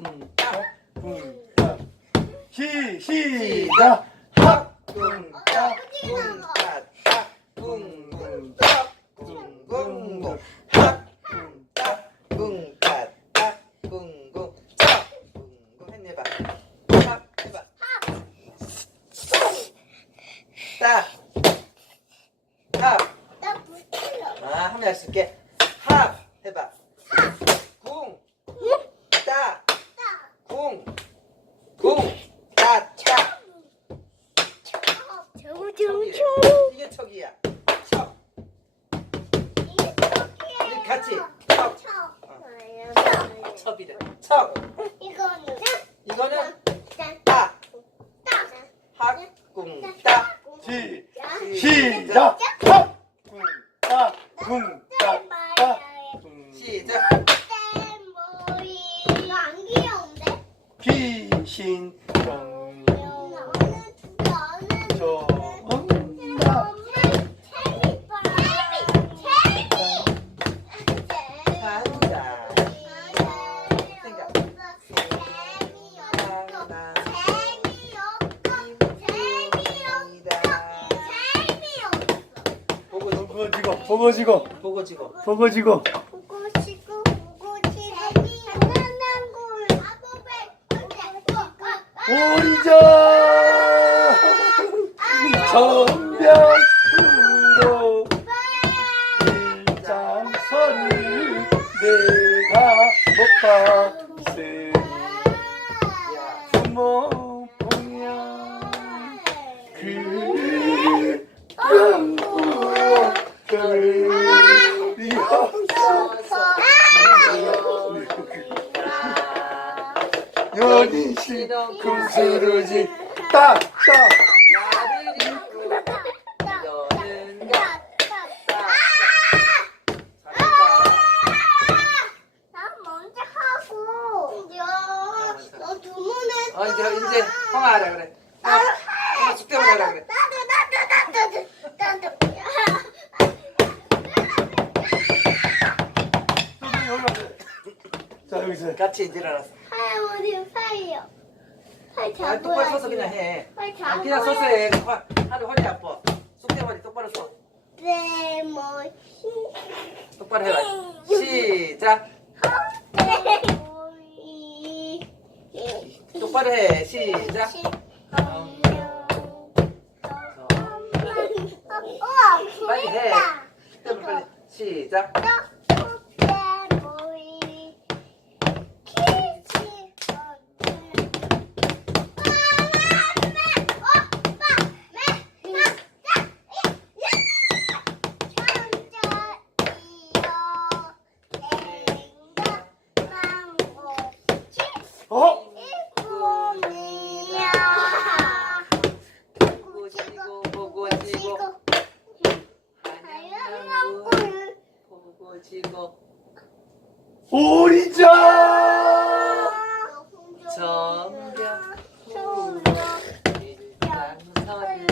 쿵따 쿵따 시작 쿵따 쿵따 쿵쿵따 쿵쿵쿵 쿵따 쿵따 쿵쿵 쿵쿵 해봐 합 해봐 따 합 나 붙일러. 한 명 쓸게 합 해봐 쿵 따 쿵 쿵 따 차 저저저. 이게 척이야 척 이게 척이에요. 같이 척 척. 척이래 척 이거는 이거는 따. 따 따. 합궁따 시작 쿵따 쿵따 따 시작 머리. 이거 안 귀여운데? 귀신 나는 정다 한자 생각 보고지고 보고지고 보고지고 오리자 정벽으로 일장서를 내가 못 봤으니 부모 보면 그 영구로 연인신 금수루지 딱딱 나를 잊고 너는 이제 형아하라 그래 형아 숙제만 하라 그래 자 여기서 같이 이제 일어났어 똑바로 서서 그냥 해 그냥 서서 해 하루 허리 아파 숙제머리 똑바로 서 똑바로 해봐 시작 똑바로 해 시작 빨리 해 빨리 시작 어? 보고지고 오리자 정벽 일장서를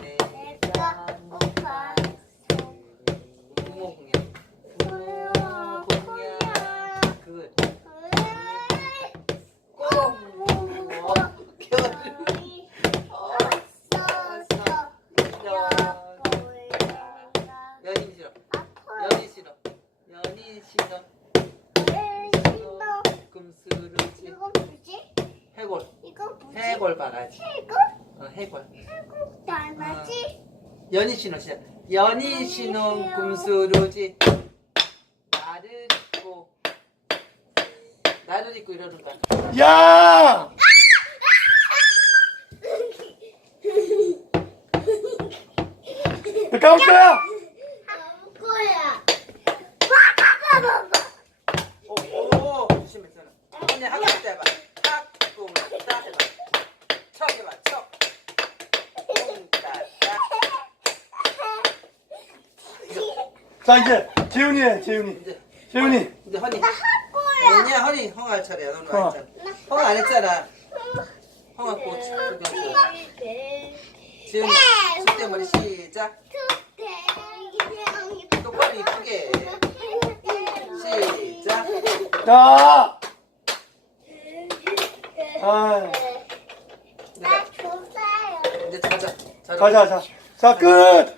내가 못 봤으니 부모 공약 그 연인 싫어 연인 싫어 연인 싫어 금수루지 해골 해골 봐가지 해골 연인 신호 시작 연인 신혼 금수루지 나를 잊고 이러는 거야 야 너 까볼 거야 오 조심해 저는 언니 한 번 더 해봐 탁쿵따 해봐 척 해봐 척 쿵따따 자 이제 재훈이 해 재훈이 재훈이 이제 허니 아니야 허니 헝 할 차례야 너는 안 했잖아 헝 안 했잖아 헝 하고 지훈이 숙제머리 시작 똑바로 이쁘게 시작 자 아, 나 줬어요. 이제 자자. 가자, 자. 자, 끝!